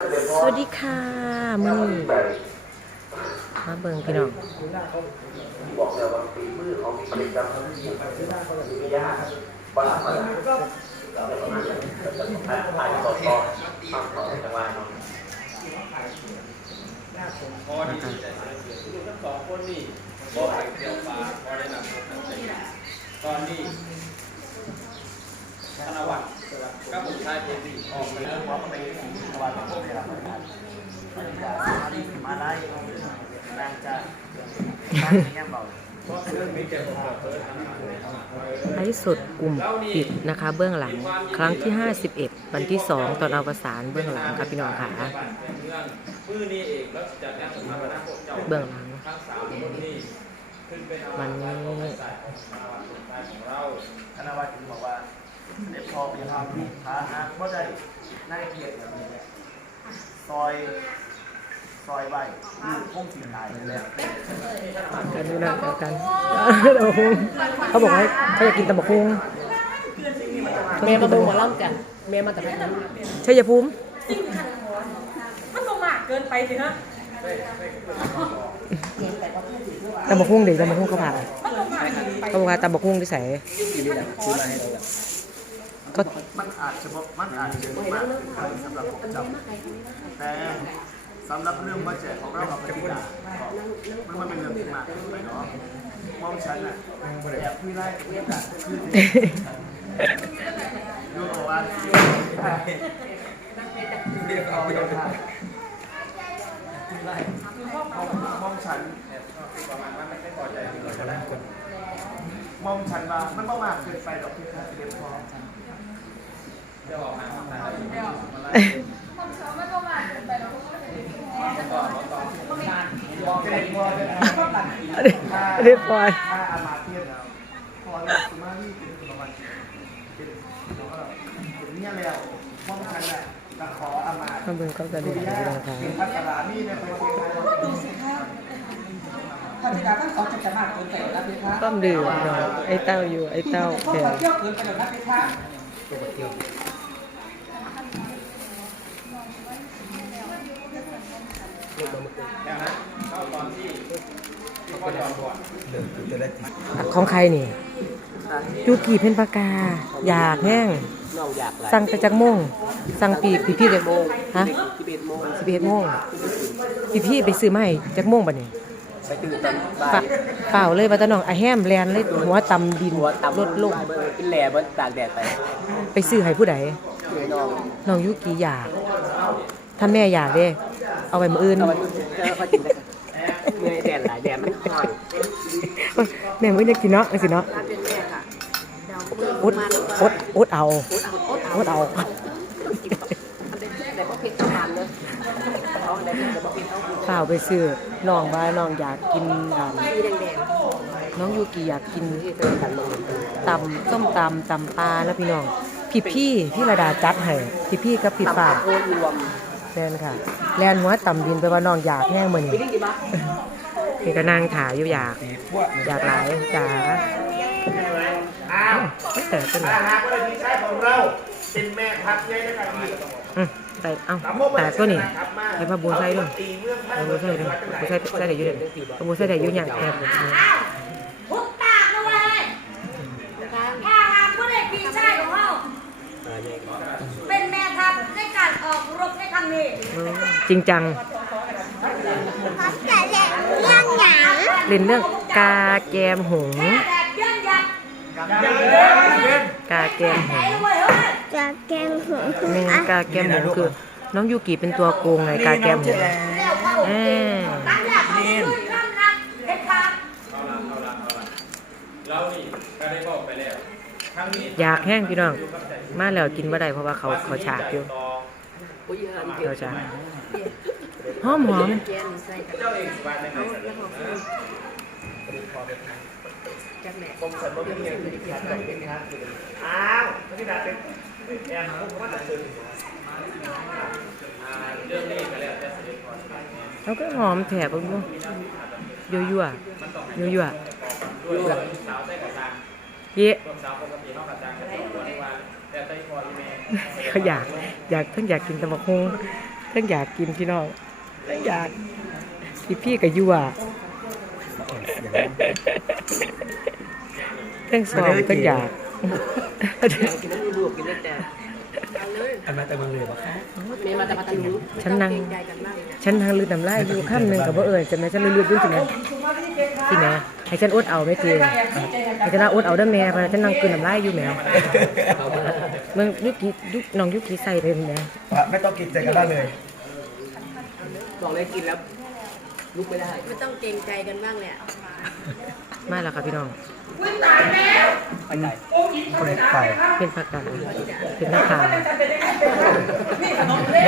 สวัสดีค่ะมือนี้มาเบิ่งพี่น้องบอกเลยว่าฝีมือของผลิตภัณฑ์ที่มียากบางคนก็ถ่ายต่อต่อทำต่อจังหวะเนาะพอดีใจลูกทั้งสองคนนี่บอกให้เกี่ยวปลาพอได้นำทั้งใจตอนนี้ธนวัฒน์ กับผมชายเพชรนี่ออกไปแล้วเพราไปถวายพระพุทธรับประทานปริญญาสมาธิมาได้นางจะตั้งยังเบาเพราะเรื่องนี้เกี่ยบเพิร์ดไลฟ์สดกลุ่มปิดนะคะ เบื้องหลัง ครั้งที่ 51 วันที่ 2 ตอนอวสานเบื้องหลังค่ะพี่น้องค่ะเมืองมือนี้เองแล้วจัดงาเบื้องหลังทั้งสามคนนี่ขึ้น ไปเอาวันนี้สายของเราของเรานวัฒน์ถึงบอกว่าเด็กพอไปทำที่พาหากบ่ได้ในเกียรติแบบนี้แหละซอย ซอยไว้คือคงสิตายเลยกันดูนะกันตำบักหุ่งเขาบอกให้เขาอยากกินตำบักหุ่งแม่มาเบิ่งหมอลำจ้ะแม่มาแต่ไม่ชัยภูมิมันบ่มากเกินไปสิฮะตำบักหุ่งเด็กตำบักหุ่งเขาผ่านเกินไปเขาบอกว่าตำบักหุ่งที่ใส่ ก็มันอาจจะมันอาจจะมากเกินสำหรับผมจำแต่สำหรับเรื่องบัจเจตของเรากับปฏิดามันมันเป็นเรื่องที่มากเกินไปเนาะมองฉันอะแอบพี่ไล่เรียกกันคือดูบอกว่าเรียกเอาไปทางพี่ไล่มองฉันประมาณว่าไม่พอใจที่เราจะได้มองฉันว่ามันบ่มากเกินไปหรอกพี่ค่ะเรียนพอ เดี๋ยวออกมาทำงานมองเด็กพอจะเรียบร้อยถ้าอามาเทียบแล้วพอเรามาธิเป็นประมาณเป็นเป็นนี่แล้วมองฉันแหละขออามามาเบิ่งก็จะเรียนพี่น้องค่ะเป็นพัฒนานประเทศไทยดูสิคะพระธิดาทั้งสองจะจะมากเกินไปแล้วพี่คะต้มดื่มพี่องไอ้เต้าอยู่ไอ้เต้าพวกแก่เขาเที่ยวเกินไปแล้วนะพี่คะ แล้วนะเข้าตอนที่ที่พ่อยอมก่อนของใครนี่ยูกี่เพนปากา อยากแห้งน้องอยากหลายสั่งแต่จักโมงสั่งปีพี่พี่เด็กโมงฮะสิบเอ็ดโมงสิบเอ็ดโมงพี่พี่ไปซื้อมาให้จักโมงบัดนี้ไปตื่นตอนบ่าฝายเปล่าเลยว่าแตาน้องอะแฮมแลนเลยหัวตำดินหัวต่ำรถลงเป็นแหล่บนตากแดดไป ไปซื้อให้ผู้ใดเพื่อน้องน้องยูกี่อยาก ถ้าแม่อยากเด้ เอาไปมื้ออื่นเอาไว้เจอเขาจริงได้เมื่อยแดดหลายแดดมันร้อนโอ๊ยแม่มื้อนี้กินเนาะจังซี่เนาะถ้าเป็นแม่ค่ะดาวมืออดอดอดเอาอดเอาแต่ก็ผิดประมาณเลยเอาได้แต่บ่ผิดเอาเปล่าไปซื้อน้องว่าน้องอยากกินอ่าสีแดงน้องยูกิอยากกินๆที่เป็นกันลงตำส้มตำตำปลาแล้วพี่น้องพี่พี่พี่ระดาจัดให้พี่พี่กับพี่ตับฟ้าโอนรวม แม่นค่ะ แลนหัวตำดินไปว่าน้องอยากแห้งมื้อมีนี้ได้กี่บ้างพี่ก็นั่งถ่ายอยู่อยาก อยากหลายจ๋าอ้าวไม่แต่เป็นไรถ้าหากว่าที่ใช้ของเราเป็นแม่พักใหญ่นะครับพี่อืมใส่เอ้าแต่ตัวนี้ไอ้พระบูใส่ด้วยพระบูใส่ด้วยบูใส่ใส่ได้อยู่เด่นพระบูใส่ได้อยู่อย่างแอบพุกตากนะเว้ยถ้าหากผู้ใดพี่ชายของเราเป็นแม่ทัพใน การออกรบในครั้งนี้จริงจังแต่เรื่องเรื่องหยังเล่นเรื่องกาแกมหงส์แม่แบบเยื่อนยักษ์กาแกมหไอ้งส์เว้ยเฮ้ยจะแกงหงหนึ่งกาแกมหงส์คือ น้องยูกิเป็นตัวโกงไงกาแกมหงส์แล้วเขาเออตั้งแรกเขาขึ้นคำนักเด็ดขาดเอาละเอาละเอาละเรานี่ก็ได้บอกไปแล้วครั้งนี้อยากแห้งพี่น้อง มาแล้วกินบ่ได้เพราะว่าเขาเขาฉากอยู่อุ้ยอัน เดียวเขาฉากหอมหอมแกนใส่กันเจ้าเองสบายในไหนแล้วหอมจากแม่ผมฉันว่าเป็นเรื่องที่ขาดใจเป็นงานคืออ้าวที่ดาเป็นแอนผมว่าจะตื่นเรื่องนี้ก็แล้วแต่เสด็จพรเขาก็หอมแถบบ่ยั่วยั่วยั่วยั่วด้วยสาวใส่กระซังเยะรวมสาวปกตินอกกระซังก็ต้องวันวันแต่ไต้พออีเมเขาอยาก อยากเพิ่งอยากกินตะบักฮงทั้งอยากกินพี่น้องทั้งอยากพี่พี่กับยั่วทั้งสองทั้งอยากอันมาแต่เมืองเลยปะฉันนั่งฉันนั่งลืดน้ำลายอยู่ข้ามหนึ่งกับว่าเอ่ยจะแม่ฉันลืดๆด้วยสิแม่สิแม่ให้ฉันอดเอาไม่เจให้ฉันอดเอาเด้อแม่เพราะฉันนั่งกลืนน้ำลายอยู่แม่ เมืองยุกิยุกน้องยุกิใส่เป็นแม่ไม่ต้องกินใจกันได้เลยไม่ต้องเกรงใจกันบ้างเนี่ยมาแล้วค่ะพี่น้องวิ่งตายแล้วองค์หญิงพระธิดาไหมคะเป็นผักกาดเป็นหน้าขาวจะเป็นยังไงเป็นคะนี่ขนมเล่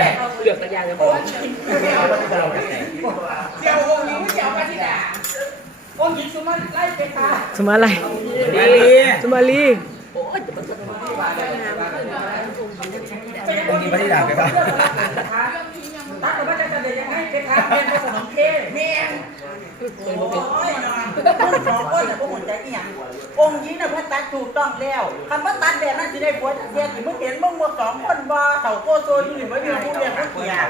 เลือกตะยางเลยบอกเจ้าองค์หญิงเจ้าพระธิดาองค์หญิงสุมาไล่เป็นคะสมาอะไรสมาลีอ งค์นี้ไม่ได้ด่าไปป่ะตักแต่ว่าจะจะเป็นยังไงเป็นคะเป็นขนมเค้กเมียงโอ้ยคนสองคนน่ะบ่หุ่นใจเอียงองค์หญิงนะเพิ่นตัดถูกต้องแล้วคันบ่ตัดแบบนั้นสิได้ผัวจักเสียสิมึงเห็นมึงบ่สองคนบ่เฒ่าโกโซอยู่นี่บ่อยู่ผู้เดียวผู้เดียร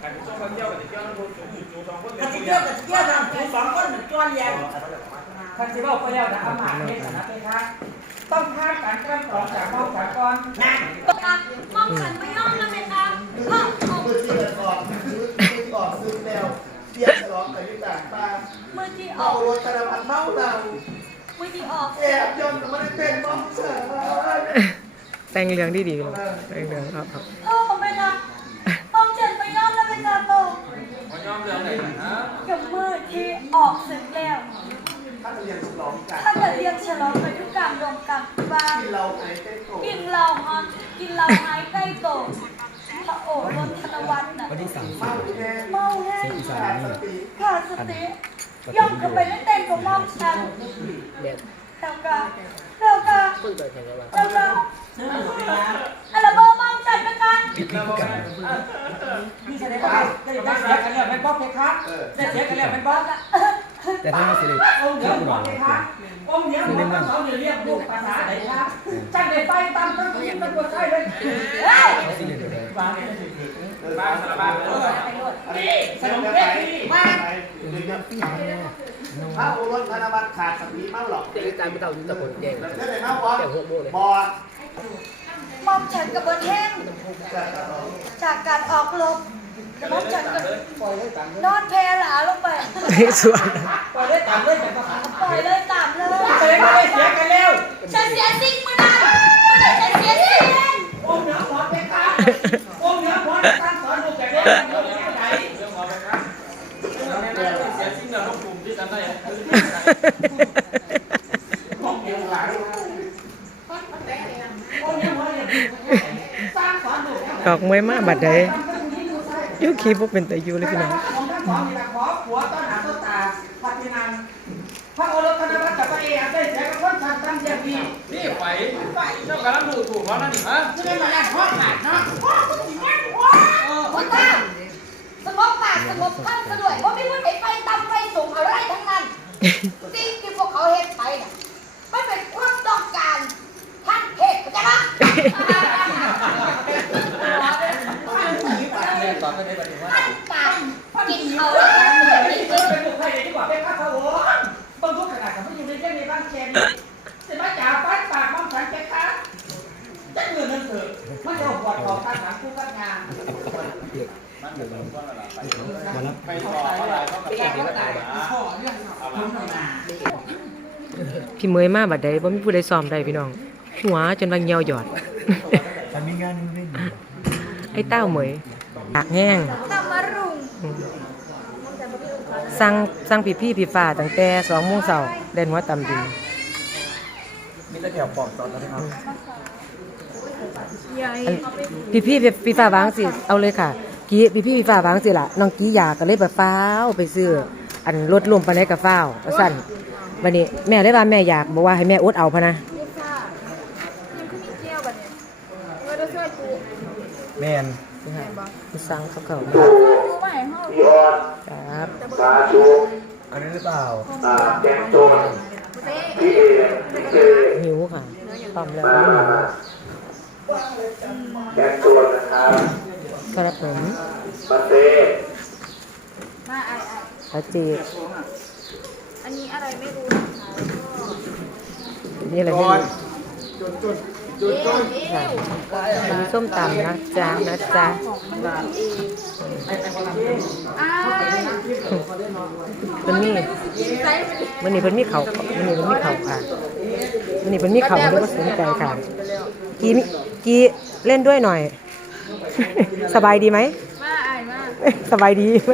เป็นช่วงเขาเที่ยวกับเที่ยวนั่งคนสูงสูงสองคนคันสิเกี่ยวกับเกี่ยวทำถูสองคนเหมันจวนแล้วคันสิบอกไปแล้วนะอามาเนี่ยนะเป็นคะ ต้องผ่านการกลั่นกรองจากมองสากรนั่นมองฉันไม่ยอมนะเมตาพ่อออกมือที่เกิดออกซื้อซื้อออกซื้อแนวเทียบฉลองกับยุต่างป้ามือที่อเมากรถธนบัตรเมาเราเมื่อที่ออกแอบยนต์ม่ได้เป็นบ้องเฉยแต่งเรื่องดีดีๆแต่งเรื่องครับครับโอ้เมตามองฉันไม่ยอมนะเมตาโตเขายอมเรื่องไหนนะกับมือที่ออกเสร็จแล้วาจะเรียนฉลองกันถ้าเกิดเรียงฉลองไปทุกการรวมกันบ้างที่เราไอ้เต้โตกินเหล้าฮอนกินเหล้าหายใกล้โตพระโอษฐ์บนธนวัฒน์น่ะวันที่สามสิบเมาแห้งขาดสติขาดสติย่องเข้าไปเล่นเต้นกับมอมฉันแล้วก็แล้วก็แล้วก็อะไรบ้างมอมฉันนะคะนี่แสดงว่าได้ได้เสียกันแล้วเป็นบ๊อบเพคะได้เสียกันแล้วเป็นบ๊อบ แต่ถ้าไม่สิริองค์เหนือบ๊อบเพคะองค์เหนือบ๊อบทั้งสองเรียกลูกภาษาไหนคะจังได้ไปตามทั้งทีมตำรวใช่เลยเฮ้ยบ้านสารบ้านเลยนี่สนมเค้กนี่มาถ้าโอรสธนบัตรขาดสติเมาหรอกเจ๊ตามไปเต่าตะคนแย่งเจ๊ไหนเมาบอลบอลมอมฉันกับบนแห้งจากการออกรบ แต่มอมฉันก็นอนแพหลาลงไปสวยปล่อยได้ตามเรื่องแต่ภาษาปล่อยเลยตามเลยแสดงว่าได้เสียกันแล้วฉันเสียสิ่งเมื่อนั้นเมื่อฉันเสียสิ่งองค์เหนือบ๊อบเพคะองค์เหนือบ๊อบตั้งสอนลูกแก่เด็กลูกแก่ไหนเรื่องขอไปครับเสียสิ่งเดียวต้องกลุ่มที่กันได้องค์เหนือบ๊อบองค์เหนือบ๊อบสร้างสอนลูกดอกไม้มาบัดใด ยุคีพวกเป็นแต่ยูเลยพี่น้องของท่านสองนี่แหละขอผัวต้อนหาต้นตาพัฒนันพระโอรสธนวัฒน์กับพระเอกได้เสียกับคนชันตั้งเจ้าพี่นี่ไฟเจ้ากำลังดูถูกเขานั่นนี่ฮะจะเป็นมาแรกข้อขาดเนาะพุทธาสงบปากสงบคำสะดวยว่าไม่พูดไอ้ไฟตำไฟสูงอะไรทั้งนั้น พี่เมยมาบัดใดบ่มีผู้ใดซ้อมได้พี่น้อง หัวจนว่าเหี่ยวหยอดแต่มีงานนึงไอ้เต้าเหมยปากแห้งสั่งสั่งพี่พี่พี่ฟ้าตั้งแต่2โมงเช้าเด่นหัวตำดีมีตะแถวปอกตอนนะครับพี่พี่พี่ฟ้าวางสิ เอาเลยค่ะ กี้พี่พี่พี่ฟ้าวางสิล่ะน้องกี้อยากก็เลยแบบฟ้าวไปซื้ออันรถรวมปานใดกับฟ้าวว่าซั่นวันนี้แม่เลยว่าแม่อยากบอกว่าให้แม่อดเอาพะนะแมนสั่งเขาเขารู้ไหมเฮาครับอันนี้หรือเปล่าหิวค่ะต้อมแล้วแกงตัวนะครับส ครับผมมาไอ้ไอ้ปาเจกอันนี้อะไรไม่รู้นะคะนี่อะไรไม่ก่อนรู้จนจนจนจนค่ะมีส้มตำนะจ๊ะนะจ๊ะอ้ายเพิ่นมีวันนี้เพิ่นมีเขาวันนี้เพิ่นมีเขาค่ะวันนี้เพิ่นมีเขาเรียกว่าสนใจค่ะกีมิกีเล่นด้วยหน่อย สบายดีไหมมาไอ้มาสบายดีไหม